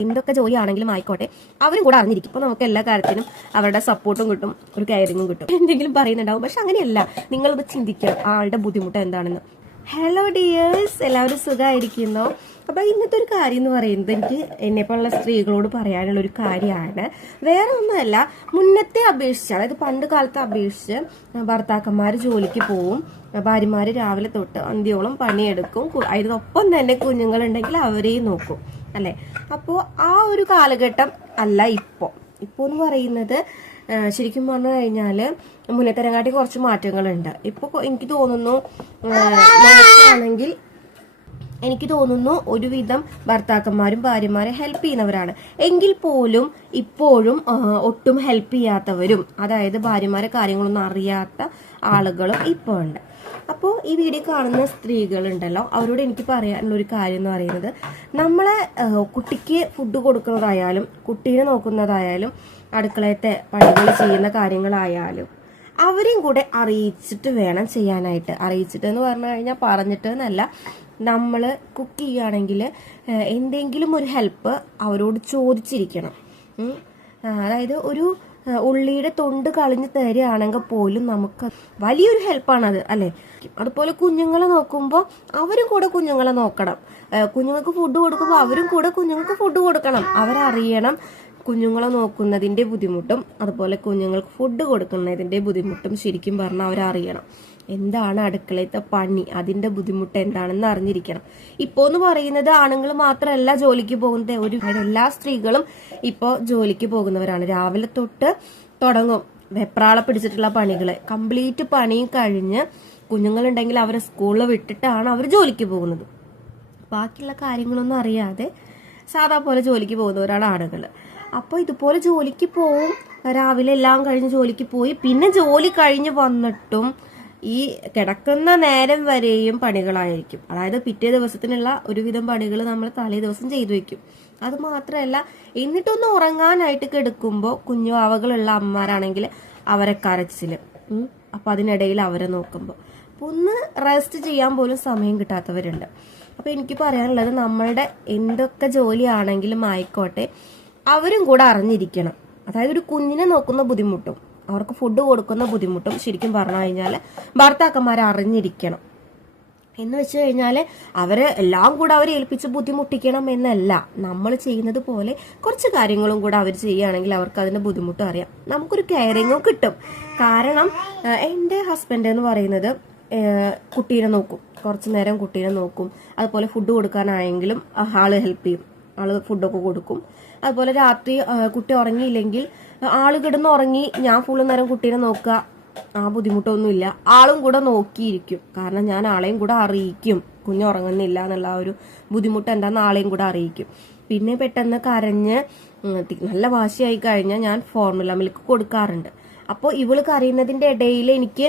എന്തൊക്കെ ജോലിയാണെങ്കിലും ആയിക്കോട്ടെ അവരും കൂടെ അറിഞ്ഞിരിക്കും. ഇപ്പൊ നമുക്ക് എല്ലാ കാര്യത്തിനും അവരുടെ സപ്പോർട്ടും കിട്ടും ഒരു കെയറിങ്ങും കിട്ടും. എന്തെങ്കിലും പറയുന്നുണ്ടാവും. പക്ഷെ അങ്ങനെയല്ല. നിങ്ങളിത് ചിന്തിക്കുക ആളുടെ ബുദ്ധിമുട്ട് എന്താണെന്ന്. ഹലോ ഡിയേഴ്സ് എല്ലാവരും സുഖമായിരിക്കുന്നു? അപ്പൊ ഇന്നത്തെ ഒരു കാര്യം എന്ന് പറയുന്നത് എനിക്ക് എന്നെപ്പോലുള്ള സ്ത്രീകളോട് പറയാനുള്ള ഒരു കാര്യമാണ്. വേറെ ഒന്നുമല്ല. മുന്നത്തെ അപേക്ഷിച്ച് അതായത് പണ്ട് കാലത്തെ അപേക്ഷിച്ച് ഭർത്താക്കന്മാർ ജോലിക്ക് പോവും. ഭാര്യമാര് രാവിലെ തൊട്ട് അന്ത്യോളം പണിയെടുക്കും. അതിനൊപ്പം തന്നെ കുഞ്ഞുങ്ങളുണ്ടെങ്കിൽ അവരെയും നോക്കും. അല്ലെ? അപ്പോൾ ആ ഒരു കാലഘട്ടം അല്ല ഇപ്പോൾ ഇപ്പോൾ എന്ന് പറയുന്നത് ശരിക്കും പറഞ്ഞു കഴിഞ്ഞാൽ മുന്നത്തരങ്ങാട്ടി കുറച്ച് മാറ്റങ്ങളുണ്ട്. ഇപ്പോൾ എനിക്ക് തോന്നുന്നു ആ, നേരത്തെയാണെങ്കിൽ എനിക്ക് തോന്നുന്നു ഒരുവിധം ഭർത്താക്കന്മാരും ഭാര്യമാരെ ഹെൽപ്പ് ചെയ്യുന്നവരാണ്. എങ്കിൽ പോലും ഇപ്പോഴും ഒട്ടും ഹെൽപ്പ് ചെയ്യാത്തവരും അതായത് ഭാര്യമാരെ കാര്യങ്ങളൊന്നും അറിയാത്ത ആളുകളും ഇപ്പോൾ ഉണ്ട്. അപ്പോൾ ഈ വീഡിയോ കാണുന്ന സ്ത്രീകളുണ്ടല്ലോ അവരോട് എനിക്ക് പറയാനുള്ള ഒരു കാര്യം എന്ന് പറയുന്നത് നമ്മളെ കുട്ടിക്ക് ഫുഡ് കൊടുക്കുന്നതായാലും കുട്ടീനെ നോക്കുന്നതായാലും അടുക്കളയത്തെ പണികൾ ചെയ്യുന്ന കാര്യങ്ങളായാലും അവരെയും കൂടെ അറിയിച്ചിട്ട് വേണം ചെയ്യാനായിട്ട്. അറിയിച്ചിട്ട് എന്ന് പറഞ്ഞു കഴിഞ്ഞാൽ പറഞ്ഞിട്ട് എന്നല്ല നമ്മൾ കുക്ക് ചെയ്യുകയാണെങ്കിൽ എന്തെങ്കിലും ഒരു ഹെൽപ്പ് അവരോട് ചോദിച്ചിരിക്കണം. അതായത് ഒരു ഉള്ളിയുടെ തൊണ്ട് കളഞ്ഞ് തരികയാണെങ്കിൽ പോലും നമുക്ക് വലിയൊരു ഹെൽപ്പാണത് അല്ലേ? അതുപോലെ കുഞ്ഞുങ്ങളെ നോക്കുമ്പോൾ അവരും കൂടെ കുഞ്ഞുങ്ങളെ നോക്കണം. കുഞ്ഞുങ്ങൾക്ക് ഫുഡ് കൊടുക്കുമ്പോൾ അവരും കൂടെ കുഞ്ഞുങ്ങൾക്ക് ഫുഡ് കൊടുക്കണം. അവരറിയണം കുഞ്ഞുങ്ങളെ നോക്കുന്നതിന്റെ ബുദ്ധിമുട്ടും അതുപോലെ കുഞ്ഞുങ്ങൾക്ക് ഫുഡ് കൊടുക്കുന്നതിന്റെ ബുദ്ധിമുട്ടും ശരിക്കും പറഞ്ഞാൽ അവരറിയണം. എന്താണ് അടുക്കളയത്തെ പണി? അതിന്റെ ബുദ്ധിമുട്ട് എന്താണെന്ന് അറിഞ്ഞിരിക്കണം. ഇപ്പോ എന്ന് പറയുന്നത് ആണുങ്ങൾ മാത്രമല്ല ജോലിക്ക് പോകുന്നത്. ഒരു എല്ലാ സ്ത്രീകളും ഇപ്പോ ജോലിക്ക് പോകുന്നവരാണ്. രാവിലെ തൊട്ട് തുടങ്ങും. വെപ്രാള പിടിച്ചിട്ടുള്ള പണികൾ. കംപ്ലീറ്റ് പണിയും കഴിഞ്ഞ് കുഞ്ഞുങ്ങളുണ്ടെങ്കിൽ അവരെ സ്കൂളിൽ വിട്ടിട്ടാണ് അവർ ജോലിക്ക് പോകുന്നത്. ബാക്കിയുള്ള കാര്യങ്ങളൊന്നും അറിയാതെ സാധാ പോലെ ജോലിക്ക് പോകുന്നവരാണ് ആളുകൾ അപ്പോൾ ഇതുപോലെ ജോലിക്ക് പോവും. രാവിലെ എല്ലാം കഴിഞ്ഞ് ജോലിക്ക് പോയി. പിന്നെ ജോലി കഴിഞ്ഞ് വന്നിട്ടും ഈ കിടക്കുന്ന നേരം വരെയും പണികളായിരിക്കും. അതായത് പിറ്റേ ദിവസത്തിനുള്ള ഒരുവിധം പണികൾ നമ്മൾ തലേ ദിവസം ചെയ്തു വെക്കും. അത് മാത്രമല്ല എന്നിട്ടൊന്ന് ഉറങ്ങാനായിട്ട് കിടക്കുമ്പോൾ കുഞ്ഞു ആവകളുള്ള അമ്മമാരാണെങ്കിൽ അവരെ കരച്ചിൽ. അപ്പം അതിനിടയിൽ അവരെ നോക്കുമ്പോൾ അപ്പൊ ഒന്ന് റെസ്റ്റ് ചെയ്യാൻ പോലും സമയം കിട്ടാത്തവരുണ്ട്. അപ്പൊ എനിക്ക് പറയാനുള്ളത് നമ്മളുടെ എന്തൊക്കെ ജോലിയാണെങ്കിലും ആയിക്കോട്ടെ അവരും കൂടെ അറിഞ്ഞിരിക്കണം. അതായത് ഒരു കുഞ്ഞിനെ നോക്കുന്ന ബുദ്ധിമുട്ടും. അവർക്ക് ഫുഡ് കൊടുക്കുന്ന ബുദ്ധിമുട്ടും ശരിക്കും പറഞ്ഞു കഴിഞ്ഞാൽ ഭർത്താക്കന്മാരെ അറിഞ്ഞിരിക്കണം. എന്ന് വെച്ച് കഴിഞ്ഞാൽ അവരെ എല്ലാം കൂടെ അവരെ ഏൽപ്പിച്ച് ബുദ്ധിമുട്ടിക്കണം എന്നല്ല. നമ്മൾ ചെയ്യുന്നത് പോലെ കുറച്ച് കാര്യങ്ങളും കൂടെ അവർ ചെയ്യുകയാണെങ്കിൽ അവർക്ക് അതിന്റെ ബുദ്ധിമുട്ടും അറിയാം. നമുക്കൊരു കെയറിങ്ങും കിട്ടും. കാരണം എന്റെ ഹസ്ബൻഡ് എന്ന് പറയുന്നത് കുട്ടീനെ നോക്കും. കുറച്ച് നേരം കുട്ടീനെ നോക്കും. അതുപോലെ ഫുഡ് കൊടുക്കാനായെങ്കിലും ആൾ ഹെൽപ്പ് ചെയ്യും. ആൾ ഫുഡൊക്കെ കൊടുക്കും. അതുപോലെ രാത്രി കുട്ടി ഉറങ്ങിയില്ലെങ്കിൽ ആൾ കിടന്ന് ഉറങ്ങി ഞാൻ ഫുള്ള് നേരം കുട്ടീനെ നോക്കുക. ആ ബുദ്ധിമുട്ടൊന്നുമില്ല. ആളും കൂടെ നോക്കിയിരിക്കും. കാരണം ഞാൻ ആളെയും കൂടെ അറിയിക്കും. കുഞ്ഞ് ഉറങ്ങുന്നില്ല എന്നുള്ള ഒരു ബുദ്ധിമുട്ട് എന്താന്ന് ആളെയും കൂടെ അറിയിക്കും. പിന്നെ പെട്ടെന്ന് കരഞ്ഞ് നല്ല വാശിയായി കഴിഞ്ഞാൽ ഞാൻ ഫോർമുല മിൽക്ക് കൊടുക്കാറുണ്ട്. അപ്പോൾ ഇവൾ കരയുന്നതിന്റെ ഇടയിൽ എനിക്ക്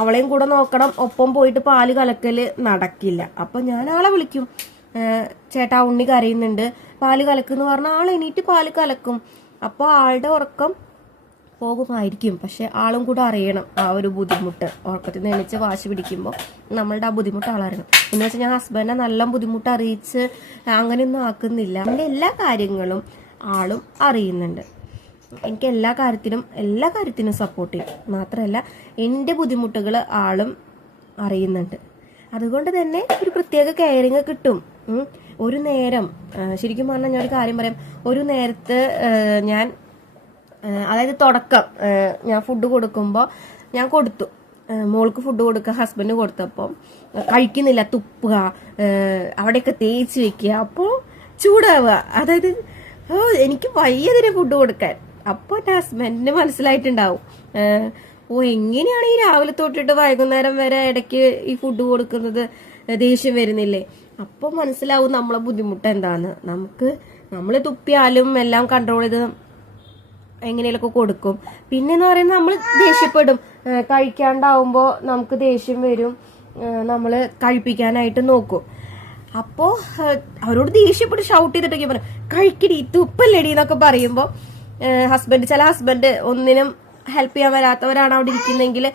അവളെയും കൂടെ നോക്കണം ഒപ്പം പോയിട്ട് പാൽ കലക്കൽ നടക്കില്ല. അപ്പൊ ഞാൻ ആളെ വിളിക്കും. ചേട്ടാ ഉണ്ണി കരയുന്നുണ്ട്. പാൽ കലക്കെന്ന് പറഞ്ഞാൽ ആൾ എണീറ്റ് പാൽ കലക്കും. അപ്പോൾ ആളുടെ ഉറക്കം പോകുമായിരിക്കും. പക്ഷെ ആളും കൂടെ അറിയണം ആ ഒരു ബുദ്ധിമുട്ട്. ഉറക്കത്തിൽ നിന്ന് എണീച്ച് വാശി പിടിക്കുമ്പോൾ നമ്മളുടെ ആ ബുദ്ധിമുട്ട് ആളറിയണം. എന്ന് വെച്ചാൽ ഞാൻ ഹസ്ബൻഡിനെ നല്ല ബുദ്ധിമുട്ട് അറിയിച്ച് അങ്ങനെയൊന്നും ആക്കുന്നില്ല. എന്റെ എല്ലാ കാര്യങ്ങളും ആളും അറിയുന്നുണ്ട്. എനിക്ക് എല്ലാ കാര്യത്തിനും എല്ലാ കാര്യത്തിനും സപ്പോർട്ട് ചെയ്യും. മാത്രമല്ല എന്റെ ബുദ്ധിമുട്ടുകൾ ആളും അറിയുന്നുണ്ട്. അതുകൊണ്ട് തന്നെ ഒരു പ്രത്യേക കെയറിങ് കിട്ടും. ഒരു നേരം ശരിക്കും പറഞ്ഞാൽ ഞാൻ ഒരു കാര്യം പറയാം. ഒരു നേരത്ത് ഞാൻ അതായത് തുടക്കം ഞാൻ ഫുഡ് കൊടുക്കുമ്പോൾ ഞാൻ കൊടുത്തു. മോൾക്ക് ഫുഡ് കൊടുക്കുക ഹസ്ബൻഡ് കൊടുത്തപ്പോൾ കഴിക്കുന്നില്ല തുപ്പുക അവിടെയൊക്കെ തേച്ച് വെക്കുക. അപ്പോൾ ചൂടാവുക. അതായത് ഓ എനിക്ക് വയ്യതിനെ ഫുഡ് കൊടുക്കാൻ. അപ്പോൾ എന്റെ ഹസ്ബൻഡിന് മനസ്സിലായിട്ടുണ്ടാവും. ഓ എങ്ങനെയാണ് ഈ രാവിലെ തൊട്ടിട്ട് വൈകുന്നേരം വരെ ഇടയ്ക്ക് ഈ ഫുഡ് കൊടുക്കുന്നത് ദേഷ്യം വരുന്നില്ലേ? അപ്പോൾ മനസ്സിലാവും നമ്മളെ ബുദ്ധിമുട്ട് എന്താന്ന്. നമുക്ക് നമ്മൾ തുപ്പിയാലും എല്ലാം കൺട്രോൾ ചെയ്ത് എങ്ങനെയൊക്കെ കൊടുക്കും. പിന്നെ എന്ന് പറയുന്നത് നമ്മൾ ദേഷ്യപ്പെടും. കഴിക്കാണ്ടാവുമ്പോ നമുക്ക് ദേഷ്യം വരും. നമ്മൾ കഴിപ്പിക്കാനായിട്ട് നോക്കും. അപ്പോ അവരോട് ദേഷ്യപ്പെട്ട് ഷൗട്ട് ചെയ്തിട്ടൊക്കെ പറയും. കഴിക്കടി തുപ്പല്ലടി എന്നൊക്കെ പറയുമ്പോൾ ഹസ്ബൻഡ് ചില ഹസ്ബൻഡ് ഒന്നിനും ഹെൽപ്പ് ചെയ്യാൻ വരാത്തവരാണ് അവിടെ ഇരിക്കുന്നെങ്കിൽ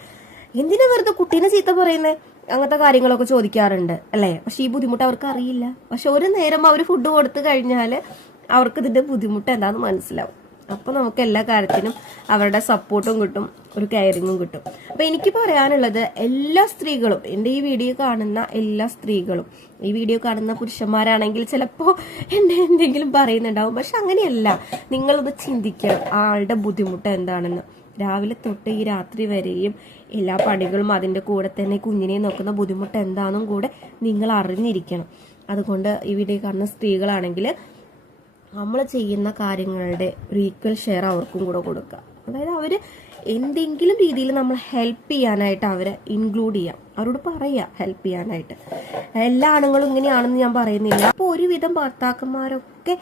എന്തിനാ വെറുതെ കുട്ടീനെ ചീത്ത പറയുന്നത് അങ്ങനത്തെ കാര്യങ്ങളൊക്കെ ചോദിക്കാറുണ്ട് അല്ലേ? പക്ഷെ ഈ ബുദ്ധിമുട്ട് അവർക്ക് അറിയില്ല പക്ഷെ ഒരു നേരം അവർ ഫുഡ് കൊടുത്തു കഴിഞ്ഞാൽ അവർക്ക് ഇതിന്റെ ബുദ്ധിമുട്ട് എന്താണെന്ന് മനസ്സിലാവും. അപ്പൊ നമുക്ക് എല്ലാ കാര്യത്തിനും അവരുടെ സപ്പോർട്ടും കിട്ടും ഒരു കെയറിങ്ങും കിട്ടും. അപ്പൊ എനിക്ക് പറയാനുള്ളത് എല്ലാ സ്ത്രീകളും എന്റെ ഈ വീഡിയോ കാണുന്ന എല്ലാ സ്ത്രീകളും ഈ വീഡിയോ കാണുന്ന പുരുഷന്മാരാണെങ്കിൽ ചിലപ്പോ എന്നെ എന്തെങ്കിലും പറയുന്നുണ്ടാവും. പക്ഷെ അങ്ങനെയല്ല നിങ്ങളത് ചിന്തിക്കണം ആളുടെ ബുദ്ധിമുട്ട് എന്താണെന്ന്. രാവിലെ തൊട്ട് ഈ രാത്രി വരെയും എല്ലാ പണികളും അതിന്റെ കൂടെ തന്നെ കുഞ്ഞിനെ നോക്കുന്ന ബുദ്ധിമുട്ട് എന്താണെന്നും കൂടെ നിങ്ങൾ അറിഞ്ഞിരിക്കണം. അതുകൊണ്ട് ഇവിടെ കാണുന്ന സ്ത്രീകളാണെങ്കിൽ നമ്മൾ ചെയ്യുന്ന കാര്യങ്ങളുടെ ഒരു ഈക്വൽ ഷെയർ അവർക്കും കൂടെ കൊടുക്കുക. അതായത് അവർ എന്തെങ്കിലും രീതിയിൽ നമ്മൾ ഹെൽപ്പ് ചെയ്യാനായിട്ട് അവരെ ഇൻക്ലൂഡ് ചെയ്യാം. അവരോട് പറയുക ഹെൽപ്പ് ചെയ്യാനായിട്ട്. എല്ലാ ആണുങ്ങളും ഇങ്ങനെയാണെന്ന് ഞാൻ പറയുന്നില്ല. അപ്പോൾ ഒരുവിധം ഭർത്താക്കന്മാരൊക്കെ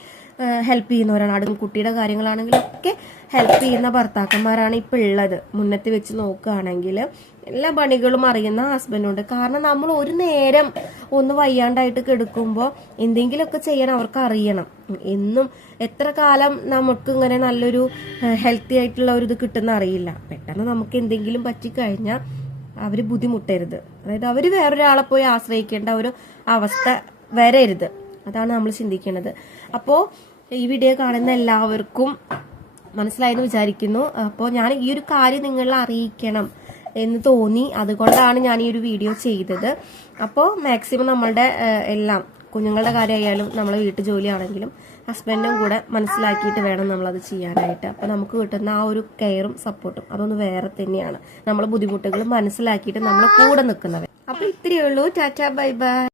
ഹെൽപ്പ് ചെയ്യുന്നവരാണ്. അടുത്ത കുട്ടിയുടെ കാര്യങ്ങളാണെങ്കിലും ഒക്കെ ഹെൽപ്പ് ചെയ്യുന്ന ഭർത്താക്കന്മാരാണ് ഇപ്പോൾ ഉള്ളത് മുന്നത്ത് വെച്ച് നോക്കുകയാണെങ്കിൽ എല്ലാ പണികളും അറിയുന്ന ഹസ്ബൻഡുണ്ട് കാരണം നമ്മൾ ഒരു നേരം ഒന്ന് വയ്യാണ്ടായിട്ട് കിടക്കുമ്പോൾ എന്തെങ്കിലുമൊക്കെ ചെയ്യാൻ അവർക്ക് അറിയണം. എന്നും എത്ര കാലം നമുക്ക് ഇങ്ങനെ നല്ലൊരു ഹെൽത്തി ആയിട്ടുള്ള ഒരു ഇത് കിട്ടുന്ന അറിയില്ല. പെട്ടെന്ന് നമുക്ക് എന്തെങ്കിലും പറ്റിക്കഴിഞ്ഞാൽ അവർ ബുദ്ധിമുട്ടരുത്. അതായത് അവർ വേറൊരാളെ പോയി ആശ്രയിക്കേണ്ട ഒരു അവസ്ഥ വരരുത്. അതാണ് നമ്മൾ ചിന്തിക്കുന്നത് അപ്പോൾ ഈ വീഡിയോ കാണുന്ന എല്ലാവർക്കും മനസ്സിലായെന്ന് വിചാരിക്കുന്നു. അപ്പോൾ ഞാൻ ഈ ഒരു കാര്യം നിങ്ങളെ അറിയിക്കണം എന്ന് തോന്നി. അതുകൊണ്ടാണ് ഞാൻ ഈ ഒരു വീഡിയോ ചെയ്തത്. അപ്പോൾ മാക്സിമം നമ്മളുടെ എല്ലാം കുഞ്ഞുങ്ങളുടെ കാര്യമായാലും നമ്മളെ വീട്ടു ജോലിയാണെങ്കിലും ഹസ്ബൻഡും കൂടെ മനസ്സിലാക്കിയിട്ട് വേണം നമ്മളത് ചെയ്യാനായിട്ട്. അപ്പോൾ നമുക്ക് കിട്ടുന്ന ആ ഒരു കെയറും സപ്പോർട്ടും അതൊന്ന് വേറെ തന്നെയാണ്. നമ്മളെ ബുദ്ധിമുട്ടുകൾ മനസ്സിലാക്കിയിട്ട് നമ്മളെ കൂടെ നിൽക്കുന്നവർ അപ്പോൾ ഇത്രയേ ഉള്ളൂ. Tata bye bye.